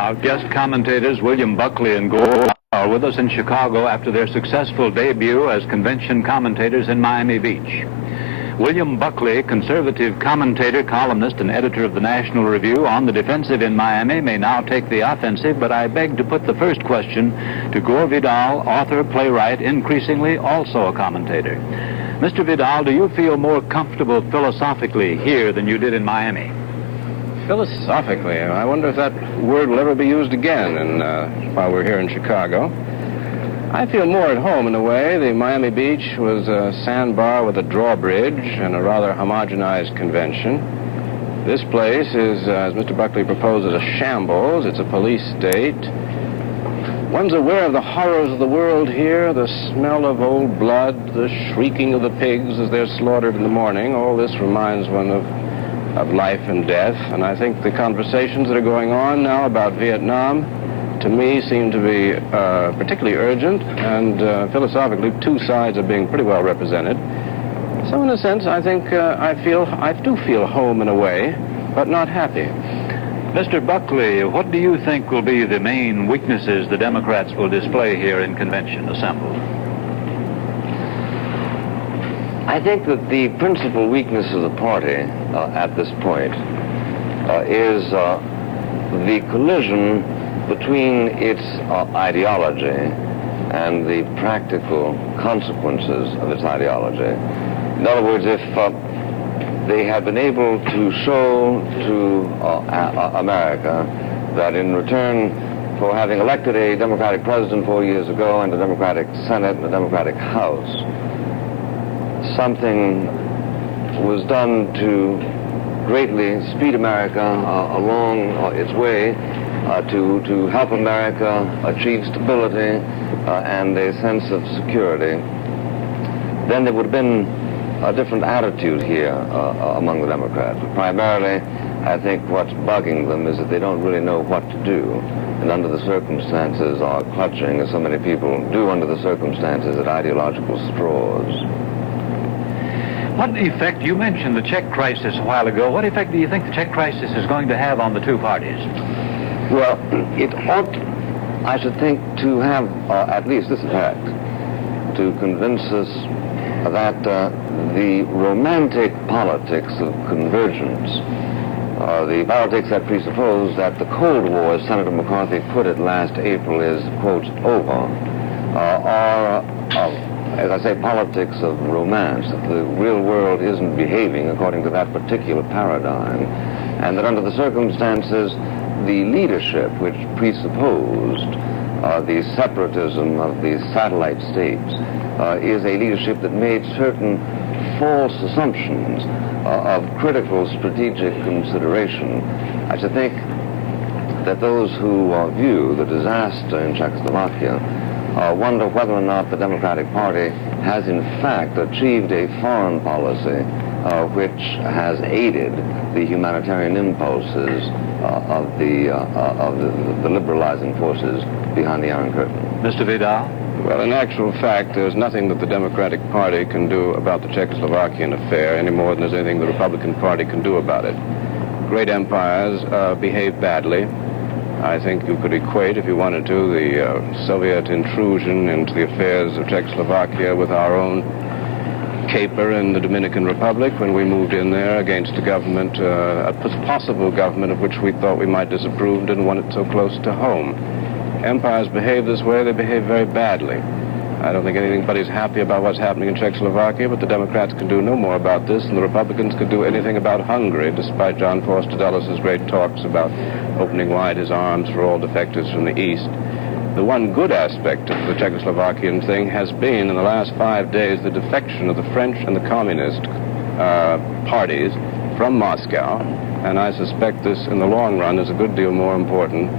Our guest commentators, William Buckley and Gore Vidal, are with us in Chicago after their successful debut as convention commentators in Miami Beach. William Buckley, conservative commentator, columnist, and editor of the National Review, on the defensive in Miami, may now take the offensive, but I beg to put the first question to Gore Vidal, author, playwright, increasingly also a commentator. Mr. Vidal, do you feel more comfortable philosophically here than you did in Miami? Philosophically, I wonder if that word will ever be used again while we're here in Chicago. I feel more at home in a way. The Miami Beach was a sandbar with a drawbridge and a rather homogenized convention. This place is, as Mr. Buckley proposes, a shambles. It's a police state. One's aware of the horrors of the world here, the smell of old blood, the shrieking of the pigs as they're slaughtered in the morning. All this reminds one of life and death. And I think the conversations that are going on now about Vietnam, to me, seem to be particularly urgent, and philosophically, two sides are being pretty well represented. So in a sense, I think I do feel home in a way, but not happy. Mr. Buckley, what do you think will be the main weaknesses the Democrats will display here in convention assembled? I think that the principal weakness of the party at this point is the collision between its ideology and the practical consequences of its ideology. In other words, if they had been able to show to America that in return for having elected a Democratic president 4 years ago and a Democratic Senate and a Democratic House, something was done to greatly speed America along its way to help America achieve stability and a sense of security, then there would have been a different attitude here among the Democrats. But primarily, I think what's bugging them is that they don't really know what to do, and under the circumstances are clutching, as so many people do under the circumstances, at ideological straws. What effect, you mentioned the Czech crisis a while ago, what effect do you think the Czech crisis is going to have on the two parties? Well, it ought, I should think, to have at least this effect, to convince us that the romantic politics of convergence, the politics that presuppose that the Cold War, as Senator McCarthy put it last April, is, quote, over, are, as I say, politics of romance, that the real world isn't behaving according to that particular paradigm, and that under the circumstances, the leadership which presupposed the separatism of the satellite states is a leadership that made certain false assumptions of critical strategic consideration. I should think that those who view the disaster in Czechoslovakia wonder whether or not the Democratic Party has in fact achieved a foreign policy which has aided the humanitarian impulses of the liberalizing forces behind the Iron Curtain. Mr. Vidal? Well, in actual fact, there's nothing that the Democratic Party can do about the Czechoslovakian affair any more than there's anything the Republican Party can do about it. Great empires behave badly. I think you could equate, if you wanted to, the Soviet intrusion into the affairs of Czechoslovakia with our own caper in the Dominican Republic when we moved in there against a government, a possible government of which we thought we might disapprove and didn't want it so close to home. Empires behave this way, they behave very badly. I don't think anybody's happy about what's happening in Czechoslovakia, but the Democrats can do no more about this than the Republicans could do anything about Hungary, despite John Foster Dulles' great talks about opening wide his arms for all defectors from the East. The one good aspect of the Czechoslovakian thing has been, in the last 5 days, the defection of the French and the Communist parties from Moscow, and I suspect this, in the long run, is a good deal more important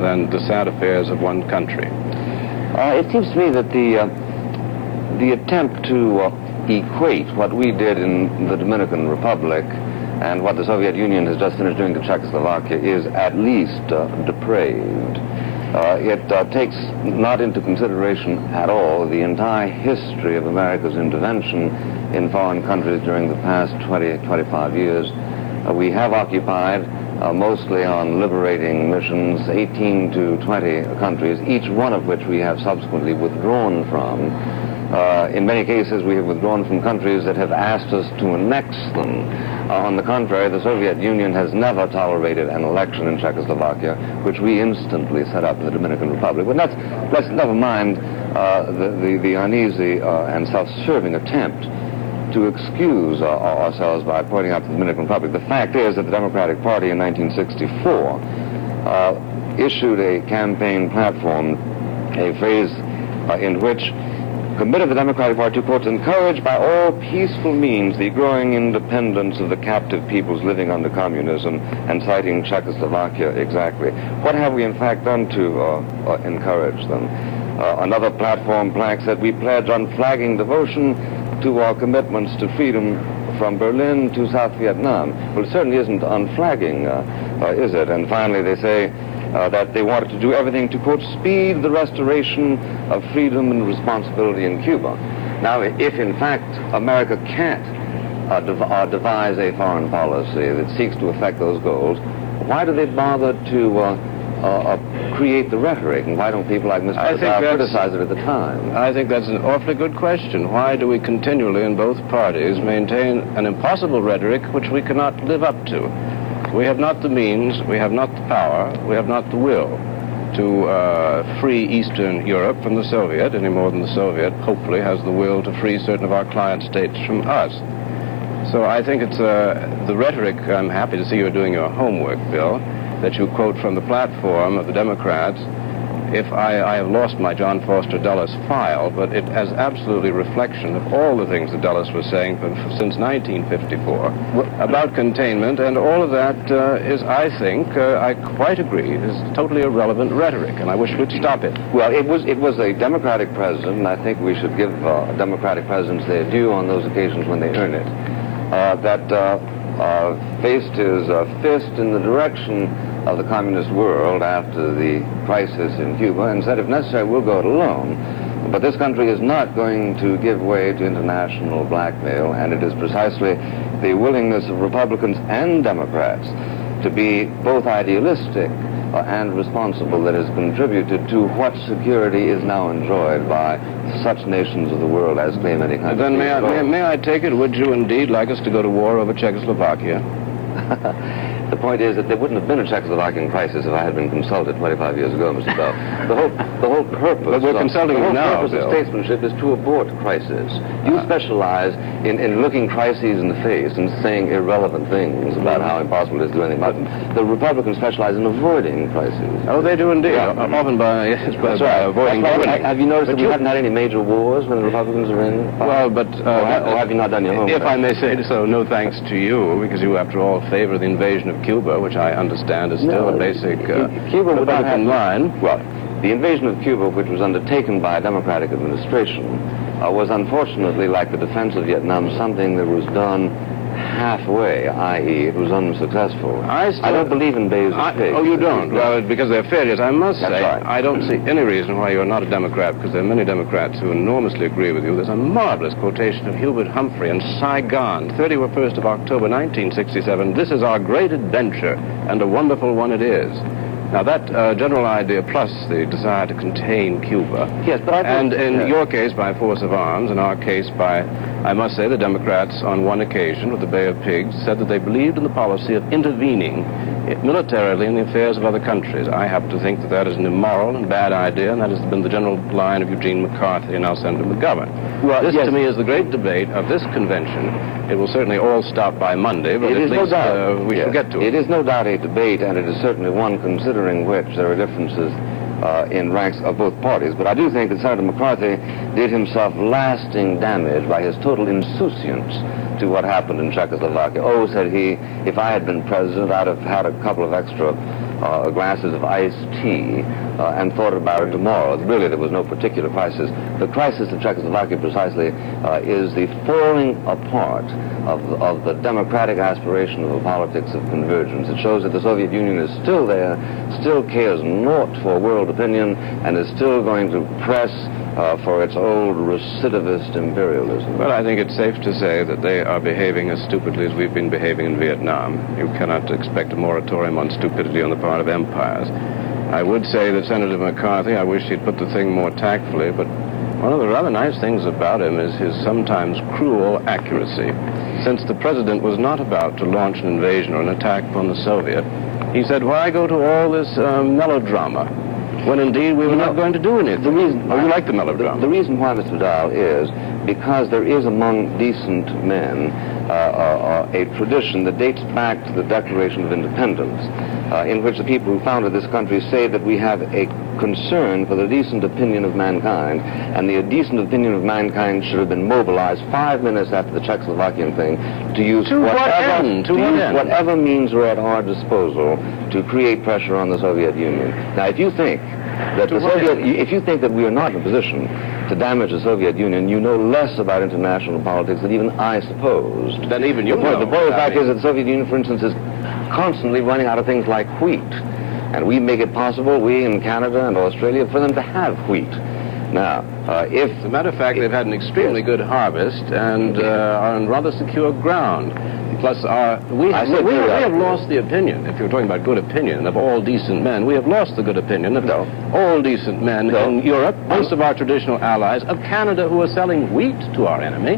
than the sad affairs of one country. It seems to me that the attempt to equate what we did in the Dominican Republic and what the Soviet Union has just finished doing to Czechoslovakia is at least depraved. It takes not into consideration at all the entire history of America's intervention in foreign countries during the past 20, 25 years. We have occupied mostly on liberating missions, 18 to 20 countries, each one of which we have subsequently withdrawn from. In many cases, we have withdrawn from countries that have asked us to annex them. On the contrary, the Soviet Union has never tolerated an election in Czechoslovakia, which we instantly set up in the Dominican Republic. But let's never mind the uneasy and self-serving attempt to excuse ourselves by pointing out to the Dominican Republic. The fact is that the Democratic Party in 1964 issued a campaign platform, a phrase in which committed the Democratic Party to, quote, encourage by all peaceful means the growing independence of the captive peoples living under communism, and citing Czechoslovakia exactly. What have we in fact done to encourage them? Another platform plank said we pledge unflagging devotion to our commitments to freedom from Berlin to South Vietnam. Well, it certainly isn't unflagging, is it? And finally, they say that they wanted to do everything to, quote, speed the restoration of freedom and responsibility in Cuba. Now, if in fact America can't devise a foreign policy that seeks to affect those goals, why do they bother to create the rhetoric, and why don't people like Mr. Vidal criticize it at the time? I think that's an awfully good question. Why do we continually in both parties maintain an impossible rhetoric which we cannot live up to? We have not the means, we have not the power, we have not the will to free Eastern Europe from the Soviet, any more than the Soviet, hopefully, has the will to free certain of our client states from us. So I think it's the rhetoric. I'm happy to see you're doing your homework, Bill, that you quote from the platform of the Democrats. If I have lost my John Foster Dulles file, but it has absolutely reflection of all the things that Dulles was saying since 1954 about containment, and all of that is, I think, I quite agree, is totally irrelevant rhetoric, and I wish we'd stop it. Well, it was a Democratic president, and I think we should give Democratic presidents their due on those occasions when they earn it, that faced his fist in the direction of the communist world after the crisis in Cuba and said, if necessary, we'll go it alone. But this country is not going to give way to international blackmail, and it is precisely the willingness of Republicans and Democrats to be both idealistic and responsible that has contributed to what security is now enjoyed by such nations of the world as claim any country. Then may I take it, would you indeed like us to go to war over Czechoslovakia? The point is that there wouldn't have been a Czechoslovakian crisis if I had been consulted 25 years ago, Mr. Bell. The whole purpose. But we're consulting you now, the whole purpose of statesmanship is to abort crisis. You specialize in looking crises in the face and saying irrelevant things about how impossible it is to do anything about them. The Republicans specialize in avoiding crises. Oh, they do indeed. Yeah. Often by avoiding winning. Have you noticed that we haven't had any major wars when the Republicans are in? Well, but or have you not done your homework? If I may say so, no thanks to you, because you, after all, favor the invasion of Cuba, which I understand is still a basic Republican line. Well, the invasion of Cuba, which was undertaken by a Democratic administration, was unfortunately, like the defense of Vietnam, something that was done halfway, i.e. it was unsuccessful. I don't believe in Bayes' pigs. Oh, you don't? Well, because they're failures. I must say, right. I don't see any reason why you're not a Democrat, because there are many Democrats who enormously agree with you. There's a marvelous quotation of Hubert Humphrey in Saigon, 31st of October, 1967. This is our great adventure, and a wonderful one it is. Now, that general idea, plus the desire to contain Cuba, yes, but and in your case by force of arms, in our case by, I must say, the Democrats on one occasion with the Bay of Pigs said that they believed in the policy of intervening militarily in the affairs of other countries. I happen to think that that is an immoral and bad idea, and that has been the general line of Eugene McCarthy and now Senator McGovern. Well, this, to me, is the great debate of this convention. It will certainly all stop by Monday, but at least we shall get to it. It is no doubt a debate, and it is certainly one considering which there are differences in ranks of both parties. But I do think that Senator McCarthy did himself lasting damage by his total insouciance to what happened in Czechoslovakia. Oh, said he, if I had been president, I'd have had a couple of extra glasses of iced tea and thought about it tomorrow. Really, there was no particular crisis. The crisis of Czechoslovakia precisely is the falling apart of the democratic aspiration of the politics of convergence. It shows that the Soviet Union is still there, still cares naught for world opinion, and is still going to press for its old recidivist imperialism? Well, I think it's safe to say that they are behaving as stupidly as we've been behaving in Vietnam. You cannot expect a moratorium on stupidity on the part of empires. I would say that Senator McCarthy, I wish he'd put the thing more tactfully, but one of the rather nice things about him is his sometimes cruel accuracy. Since the president was not about to launch an invasion or an attack upon the Soviet, he said, why go to all this melodrama, when indeed we were not going to do anything? The reason you like the melodrama? The reason why, Mr. Vidal, is because there is among decent men a tradition that dates back to the Declaration of Independence, in which the people who founded this country say that we have a concern for the decent opinion of mankind, and the decent opinion of mankind should have been mobilized 5 minutes after the Czechoslovakian thing to use whatever means were at our disposal to create pressure on the Soviet Union. Now, if you think that if you think that we are not in a position to damage the Soviet Union, you know less about international politics than even I supposed. Then even you know. The boy fact is that the Soviet Union, for instance, is constantly running out of things like wheat. And we make it possible, we in Canada and Australia, for them to have wheat. Now, if... As a matter of fact, they've had an extremely good harvest and are on rather secure ground. Plus, we have lost the opinion, if you're talking about good opinion, of all decent men. We have lost the good opinion of all decent men in Europe, most of our traditional allies, of Canada, who are selling wheat to our enemy.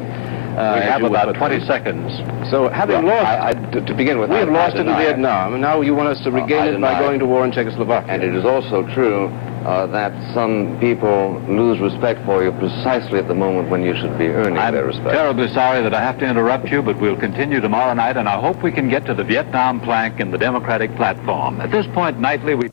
We have about 20 seconds. So having lost, to begin with, we have lost it in Vietnam, and now you want us to regain it by going to war in Czechoslovakia. And it is also true that some people lose respect for you precisely at the moment when you should be earning their respect. I'm terribly sorry that I have to interrupt you, but we'll continue tomorrow night, and I hope we can get to the Vietnam plank in the Democratic platform. At this point, nightly, we...